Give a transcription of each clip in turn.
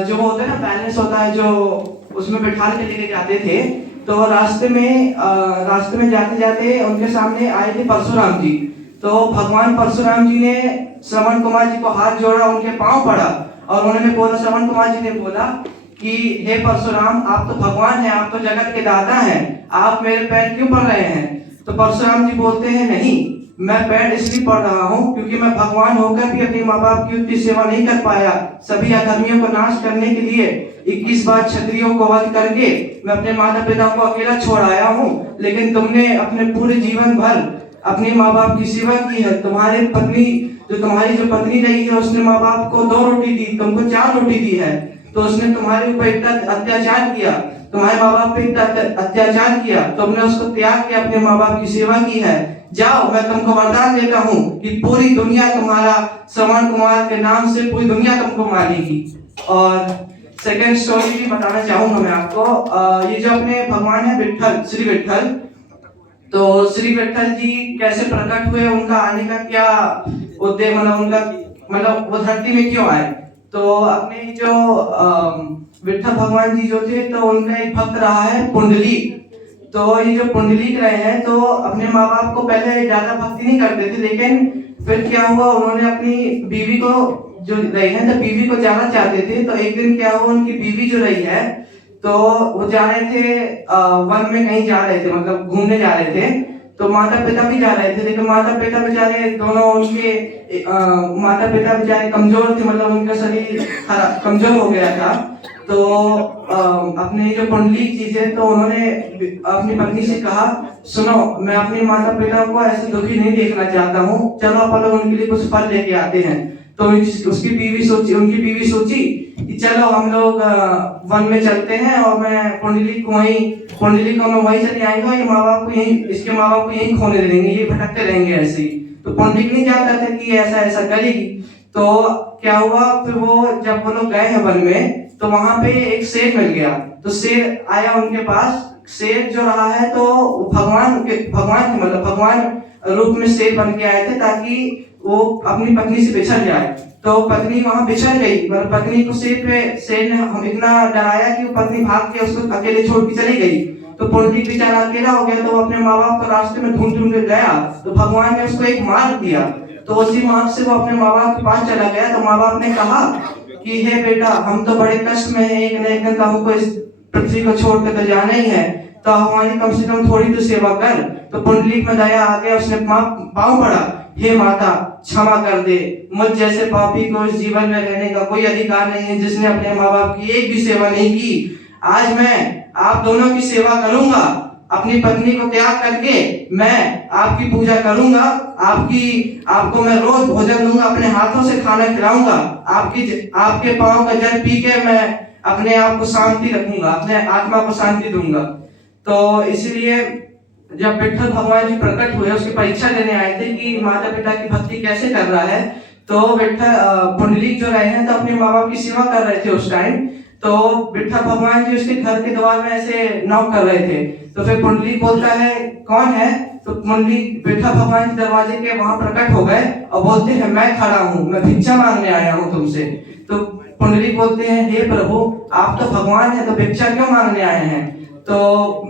जो होता है ना बैलेंस होता है जो उसमें बैठा के लेके जाते थे। तो रास्ते में जाते जाते उनके सामने आए थे परशुराम जी। तो भगवान परशुराम जी ने श्रवण कुमार जी को हाथ जोड़ा, उनके पांव पड़ा और उन्होंने बोला, श्रवण कुमार जी ने बोला कि हे परशुराम, आप तो भगवान हैं, आप तो जगत के दाता हैं, आप मेरे पैर क्यों पड़ रहे हैं? तो परशुराम जी बोलते हैं, नहीं, मैं पैर इसलिए पढ़ रहा हूँ क्योंकि मैं भगवान होकर भी अपने माँ बाप की उतनी सेवा नहीं कर पाया। सभी अधर्मियों को नाश करने के लिए 21 बार क्षत्रियों को वध करके मैं अपने माता पिता को अकेला छोड़ आया हूँ, लेकिन तुमने अपने पूरे जीवन भर अपने माँ बाप की सेवा की है। तुम्हारी जो पत्नी रही है उसने माँ बाप को 2 रोटी दी, तुमको 4 रोटी दी है। तो उसने तुम्हारे ऊपर इतना अत्याचार किया, तुम्हारे माँ बाप पे इतना अत्याचार किया, तुमने उसको त्याग के अपने माँ बाप की सेवा की है। जाओ, मैं तुमको वरदान देता हूँ कि पूरी दुनिया तुम्हारा श्रवण कुमार के नाम से पूरी दुनिया तुमको मानेगी। और सेकंड स्टोरी भी बताना चाहूंगा मैं आपको। ये जो अपने भगवान है विठल, श्री विठल, तो श्री विठल जी कैसे प्रकट हुए, उनका आने का क्या उद्देश्य, मतलब वो धरती में क्यों आए। तो अपने जो विठल भगवान जी जो थे, तो उनका एक भक्त रहा है पुंडलीक। तो ये जो पुंडलीक रहे हैं, तो अपने माँ बाप को पहले ज्यादा भक्ति नहीं करते थे, लेकिन फिर क्या हुआ, उन्होंने अपनी बीवी को जो रही है, तो बीवी को जाना चाहते थे। तो एक दिन क्या हुआ, उनकी बीवी जो रही है, तो वो जा रहे थे वन में कहीं जा रहे थे, मतलब घूमने जा रहे थे। तो माता पिता भी जा रहे थे, लेकिन माता पिता बेचारे दोनों उनके माता पिता बेचारे कमजोर थे, मतलब उनका शरीर कमजोर हो गया था। तो अपने जो पुंडलीक जी थे, तो उन्होंने अपनी पत्नी से कहा, सुनो, मैं अपने माता पिता को ऐसे दुखी नहीं देखना चाहता हूँ, चलो अपन लोग उनके लिए कुछ फल लेके आते हैं। तो उनकी बीवी सोची कि चलो हम लोग वन में चलते हैं और मैं पुंडलीक को मैं वहीं चले आएंगे, ये माँ बाप को इसके माँ बाप को यहीं खोने देंगे, ये भटकते रहेंगे ऐसे ही। तो पुंडलीक नहीं जानता था कि ऐसा करेगी। तो क्या हुआ, फिर जब वो लोग गए हैं वन में, तो वहां पे एक शेर मिल गया। तो शेर आया उनके पास। शेर जो रहा है, तो भगवान मतलब भगवान रूप में शेर बन के आए थे, ताकि वो अपनी पत्नी से बिछड़ जाए। तो पत्नी वहां बिछड़ गई, पर पत्नी को शेर ने इतना डराया कि वो पत्नी भाग के उसको अकेले छोड़ के चली गई। तो पुंडलीक बेचारा अकेला हो गया। तो अपने माँ बाप को रास्ते में ढूंढ के गया, तो भगवान ने उसको एक मार्ग दिया। तो उसी मार्ग से वो अपने माँ बाप के पास चला गया। तो माँ बाप ने कहा कि हे बेटा, हम तो बड़े कष्ट में हैं, एक न एक दिन तो हमको इस पृथ्वी को छोड़ कर तो जाना ही है, तो हमारी कम से कम थोड़ी तो सेवा कर। तो पुंडलीक में दया आ गया, उसने पाँव पड़ा, हे माता, क्षमा कर दे, मुझ जैसे पापी को इस जीवन में रहने का कोई अधिकार नहीं है, जिसने अपने माँ बाप की एक भी सेवा नहीं की। आज मैं आप दोनों की सेवा करूंगा, अपनी पत्नी को त्याग करके मैं आपकी पूजा करूंगा, आपको मैं रोज भोजन दूंगा, अपने हाथों से खाना खिलाऊंगा, आपके पाँव का जल पी के मैं अपने आप को शांति रखूंगा, अपने आत्मा को शांति दूंगा। तो इसलिए जब विठल भगवान जी प्रकट हुए, उसकी परीक्षा लेने आए थे कि माता पिता की भक्ति कैसे कर रहा है। तो पुंडलीक जो रहे हैं, तो अपने माँ बाप की सेवा कर रहे थे उस टाइम। तो विठल भगवान जी उसके घर के द्वार में ऐसे नॉक कर रहे थे। तो फिर पुंडलीक बोलता है, कौन है? तो पुंडलीक विठल भगवान जी दरवाजे के वहां प्रकट हो गए और बोलते हैं, मैं खड़ा हूँ, मैं भिक्षा मांगने आया हूँ तुमसे। तो पुंडलीक बोलते हैं, हे प्रभु, आप तो भगवान है, तो भिक्षा क्यों मांगने आए हैं? तो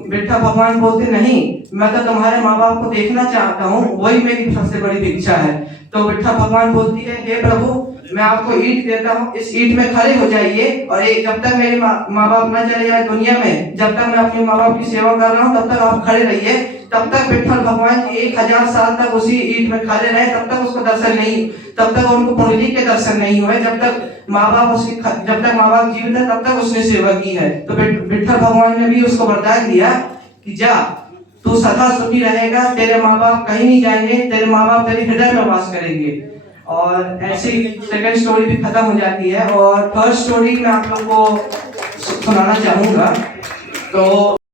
विठल भगवान बोलते, नहीं, मैं तो तुम्हारे माँ बाप को देखना चाहता हूँ, वही मेरी सबसे बड़ी भिक्षा है। तो विठल भगवान बोलती है, हे प्रभु, मैं आपको ईंट देता हूँ, इस ईंट में खड़े हो जाइए, और जब तक मेरे माँ बाप न चले जाए दुनिया में, जब तक मैं अपने माँ बाप की सेवा कर रहा हूँ, तब तक आप खड़े रहिए। तब तक विठल भगवान 1000 साल तक उसी ईंट में खड़े रहे, तब तक उनको पुंडलीक के दर्शन नहीं हुए। जब तक माँ बाप जीवित है, तब तक उसने सेवा की है। तो विठल भगवान ने भी उसको वरदान दिया कि जा, तू सदा सुखी रहेगा, तेरे माँ बाप कहीं नहीं जाएंगे, तेरे माँ बाप तेरे हृदय में वास करेंगे। और ऐसी सेकंड स्टोरी भी खत्म हो जाती है। और थर्ड स्टोरी मैं आप लोग को सुनाना चाहूंगा। तो